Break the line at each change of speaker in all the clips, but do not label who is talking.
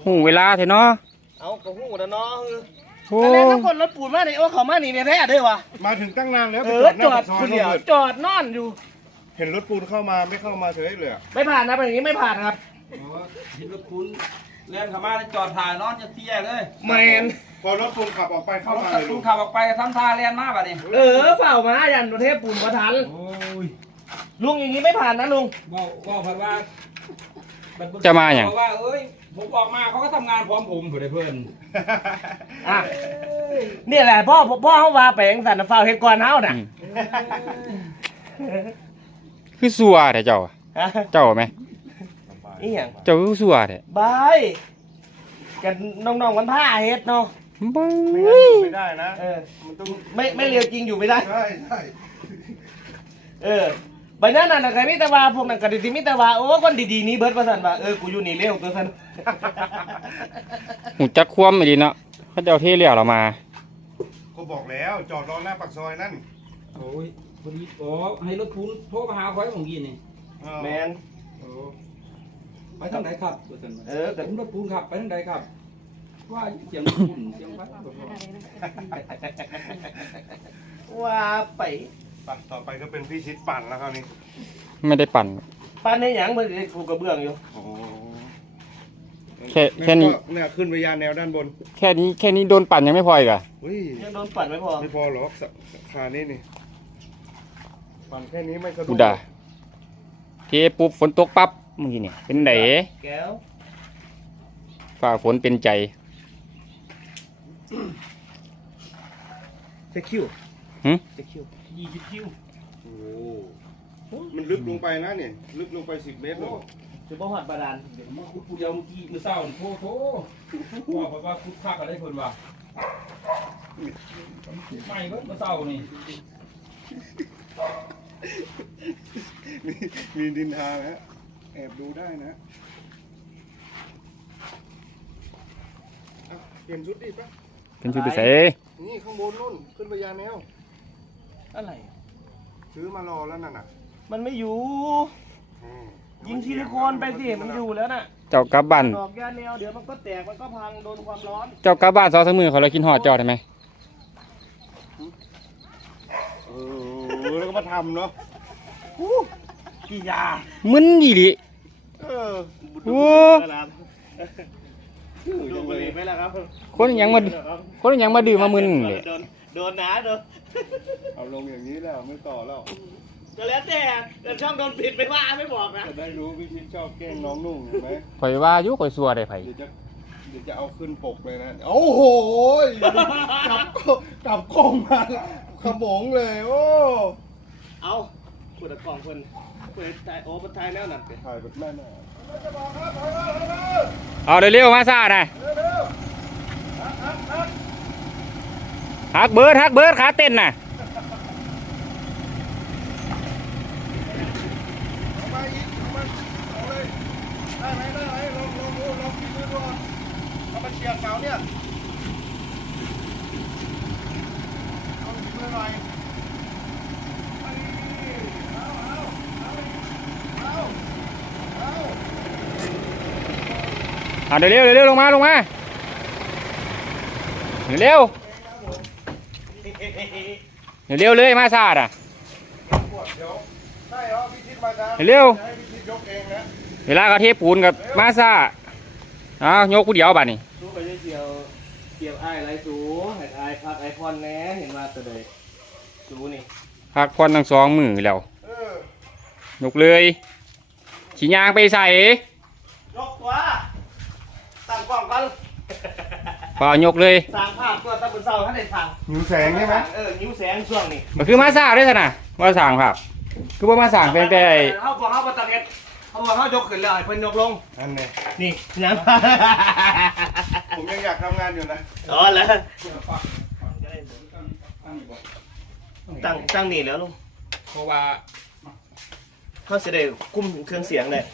หูเวลาเถอะเนาะ
เอากระหูนะน้อง
โอ้
แล้วทั้งคนรถปูนมาเนี่ยว่าเขามานี่เนี่ยแท้ด้วยวะ
มาถึงตั้งนานแล้ว
จอดคนเดียวจอดนอนอยู่
เห็นรถปูนเข้ามาไม่เข้ามาเฉยเลย
ไม่ผ่านนะเป็นอย่างนี้ไม่ผ่านครับ
เห็นรถปูนเล่นเข้ามาจอดถ่ายนอนจะเที่ยเลย
แมน
พอรถปูนขับออกไปเข้ามาเลย
ปูนขับออกไปทำท่าเล่นมาแบบนี้
เฝ้ามายันประเทศปูนประทัน
โอ้ย
ลุงอย่างนี้ไม่ผ่านนะลุง
บอกพันว่า
จะมาอย่าง
ว่าเอ้ยผมออกมาเขาก็ทำงานพร้อมผมเพื่อน
นี่แหละพ่อเขาว่าไปยังสันเฝ้าเฮ็ดก่อนเฮาน่ะ
คือสัวแต่เจ้าไหม
นี่อย่าง
เจ้าคือสัวแต่
บายกันน้องๆมันผ้าเฮ็ดเนาะ
ไม่ได้นะ
มันต้องไม่เรียวจริงอยู่ไม่ได้
ใช่
ใบหน้านั่นใครมิตรว่าพวกนั้นก็ดีมิตรว่าโอ้คนดีๆนี้เบิร์ดประสันว่ากูอยู่นี่เร็วตัวสัน
หูจักคว่ำไม่ดีเนาะเขาจะเอาเที่ยวเรามา
ก็บอกแล้วจอดรอหน้าปากซอยนั่น
โอ้ยพอดีให้รถปูนโทรมาหาคอยของยี่นี่
แมน
ไปทางไหนครับแต่ผมรถปูนขับไปทางไหนครับว่าเสียงปูนเสียงพัด
ว่าไป
ต่อไปก็เป็นพี่ชิดปั่นแล้วคราวนี้
ไม่ได้ปั่น
ในหยังเพื่อนผูกกระเบื้องอยู่
แค่นี้
เนี่ยขึ้นไปยานแนวด้านบน
แค่นี้โดนปั่นยังไม่พออีกอ่ะ
ยังโดนปั่นไม่พอ
หรอกคานี้นี่ปั่นแค่นี้ไม่สะดวก
กูด่าเทปุ๊บฝนตกปั๊บมึงนี่เป็นไหน
แก้ว
ฝ่าฝนเป็นใจ
เซ็กคิวเซ็กคิว20 คิว
โอ้มันลึกลงไปนะเนี่ยลึกลงไป10 เมตรเลย
จะบ่หอดบาดาล
เดี๋ยวมาคุดผู้เดียวเมื่อกี้มือเศร้าโถว่าคุดคักอะไรเพิ่นว่าไม่เพิ่นมือเศร้านี่
มีดินทานะแอบดูได้นะเปลี่ยนชุดดิปะ
เป็นชุดไปใส่
นี่ข้างบนนู่นขึ้นไปยานแนว
อะไร
ซื้อมารอแล้วนั่นน่ะ
มันไม่อยู่ยิงซิลิโคนไปสิมันอยู่แล้วน่ะ
เจ้ากลับบ้าน
ดอกยาแนวเดี๋ยวมันก็แตกมันก็พังโดนความร้อน
เจ้ากลับบ้าน2-3 มื้อเขาเลยกินหอดเจ้าได้ไหม
แล้วก็มาทำเนาะ
กี่ยา
มึนดีดิ
โอ้ดูไปไหมล่ะครับ
คนยังมาดื่มมามึนเลย
โดนนะ
เอาลงอย่างนี้แล้วไม่ต่อแล้ว
ก็แล้วแต่ช่องโดนผิดไม่ว่าไม่บอกนะ
จะได้รู้พี่ชิดชอบแกล้งน้องนุ่งเห็นไหม
ข่อยว่ายุข่อยซัวได้ไผ
เดี๋ยวจะเอาขึ้นปกเลยนะโอ้โหกลับกล้องมาขมงเลยโอ้
เอาขุดกล่องคนถ่ายมันถ่ายแล้วนั่น
ถ่ายแบบแม่น่ะ
เอาเร็วๆมาซ่าน่ะฮักเบิร์ดขาเต้นน่ะ
เอามาเชียร์เก่าเนี่ยเอาอีกหน่อย
เร็วลงมาเร็วเลยมาซ่าน่ะเร็วเวลาเขาเทปูนกับมาซ่ายกกูเดียวบัดนี้
สู้ไปเกี่ยวไอ้ไรสูเห็นไอ้พักไอคอนแน่เห็นว่าตัวใดสูนี่
พักควันทั้ง2 มือแล้วยกเลยฉียางไปใส่
ยกตัวตั้งกล้องกัน
พอยกเลย
สั่งภาพตัวตะบุญเศร้าท่านได้สั่ง
นิ้วแสงใช่ไหม
นิ้วแสงช่วงนี้
มันคือมาซ่าด้วยสินะมาสั่งภาพคือว่ามาสั่งเป็นแต่
เขาบอกเขาตัดเอ็ดเขาบอกเขายกขึ้นเลยเพิ่นยกลง
อันนี้
นี่ยัง
ผมยังอยากทำงานอยู่นะ
อ๋อแล้วตั้งนี่แล้วลุง
เพราะว่า
เขาเสด็จคุ้มเครื่องเสียงเลย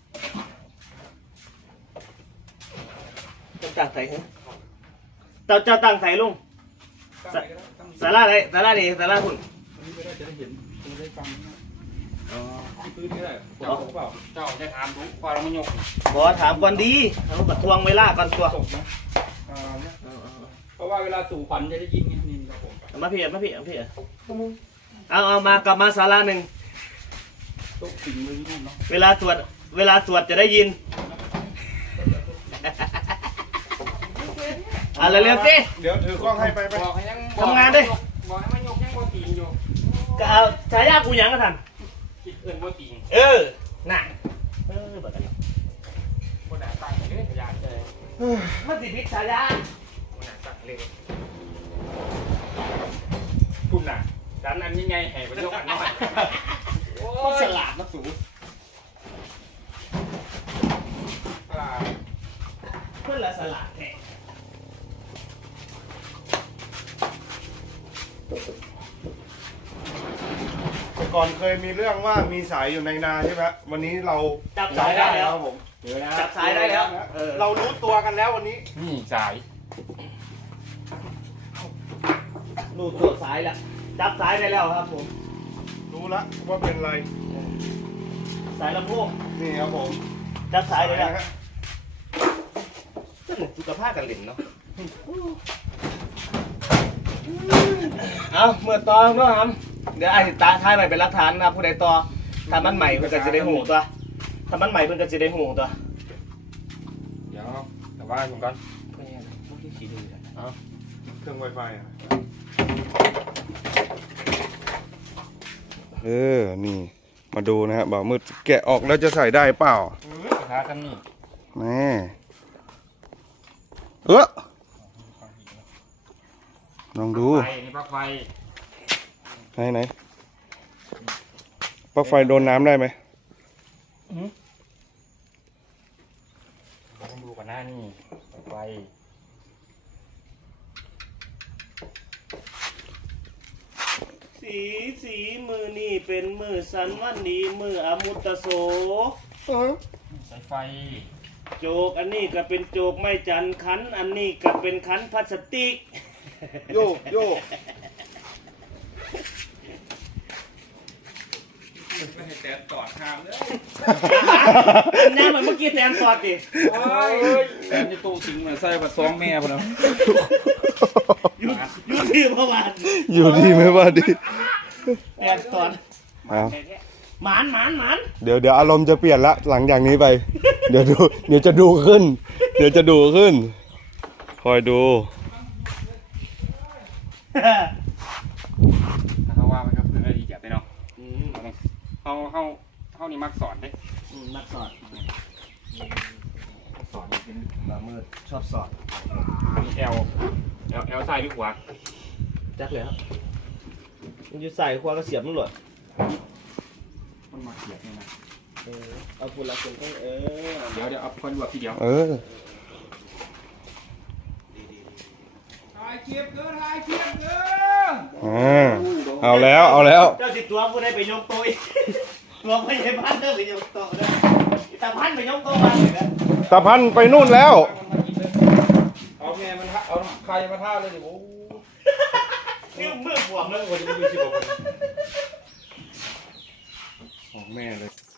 ตั้งใส่เจ้าตั้งใส่ลุงสาระอะไรสาระดีสาระหุ่น
พื้นนี่แหละเจ้าเปล่า
เจ้าจะถามดูว่าเราไม่ยก
บอถามก่อนดีเอาบัดทวงเวลาก่อนตัว
ตกนะเพราะว่าเวลาสู่ขวัญจะได้ยินไงนี่ครับผม
เอามาเพียเอามากลับมาศาลาหนึ่ง
ตกสิ่งมือนู่นเนาะ
เวลาสวดจะได้ยินเร็วๆสิ
เดี๋ยวถือกล้องให้ไป
บอกให้ยัง
ทำงานดิ
บอกให้มันยกยังบ่ตีนอยู่
ก็เอาฉายากูหยังก็ทัน
คิดเอิ้นบ่ตีน
น่ะแบบนั้น
บ่น่าตั้งเลยอยากเลย
มันสิพิษฉายา
บ่น่าตั้งเลยคุณน่ะดันอันนี้ไงให้ไปยกอันน้อยโอ้
ก็
ย
ฉลาดนะสู เพื่อนละสลาดแท้
แต่ก่อนเคยมีเรื่องว่ามีสายอยู่ในนาใช่ไหมวันนี้เรา
จับสายได้แล้ว
ครับผม
เดี๋ยวนะ
จับสายได้แล้ว
เรารู้ตัวกันแล้ววันนี้
นี่สาย
ดูตัวสายแล้วจับสายได้แล้วครับผม
รู้ละว่าเป็นอะไร
สายลำโพง
นี่ครับผม
จับสายได้แล้ว
นะฮะ
สุขภาพกันเล่นเนาะเอาเมื่อต่อเนาะครับเดี๋ยวไอ้ตาท้ายไปเป็นหลักฐานนะครับผู้ใดต่อถ้ามันใหม่เพิ่นก็จะได้หูตัวถ้ามันใหม่เพิ่นก็จะได้หูตัว
เดี๋ยวแต่ว่าผมก่อน
เครื่อง Wi-Fi อ่ะนี่มาดูนะฮะบ่าวมืดแกะออกแล้วจะใส่ได้เปล่า
สุดท้ายกันนี่
แน่ลองดู
ไฟนี่ปลั๊กไฟ
ไหนปลั๊กไฟโดนน้ำได้ไหม
ต้องดูก่อนหน้านี่ปลั๊กไฟ
สีมือนี่เป็นมือสันวันดีมืออมุตตโส
สายไฟ
โจกอันนี้ก็เป็นโจกไม่จันขัน อันนี้ก็เป็นขันพลาสติก
โยก
ไม่ให้แต่ตอดหามเลย
น้าเหมือนเมื่อกี้แทนตอดดิ
โอ้ยแต่ในตู้สิงมาใส่ผัดซองแม่พอแล้ว
อยู่ที่ประวัติ
อยู่ดีไหมว่าดี
แทนตอด
เอา
หมาน
เดี๋ยวอารมณ์จะเปลี่ยนละหลังจากนี้ไป เดี๋ยวจะดูขึ้น คอยดู
ถ้าว่ามันก็คืออะไรอย่างไปเนาะเขานี่มักสอนเด้
นักสอน
สอนเป็น
บามืดชอบสอน
มีแอลซ้ายหรือขวา
จักเลยครับมันอยู่ใส่ควาก็เสียบมันหลด
มันมาเขียนนี่นะ
เอาคุณละคุณต้อง
เดี๋ยวเอาคนรวบทีเดียว
ถ่ายเกียบเกินถ่ายเกียบเกิน
เอาแล้ว
เจ้าสิตัวผู้ใดไปยกตัวอีกตัวไม่ใช่พันเด้อไปยกตัวเด้อแต่พันไปยกตัวมาเลยนะ
ตาพันไปนู่นแล้ว
เอาแม่มันเอาใครมาท่าเลยดิโอ้
นี่มือบวมเลย
ของแม่เลย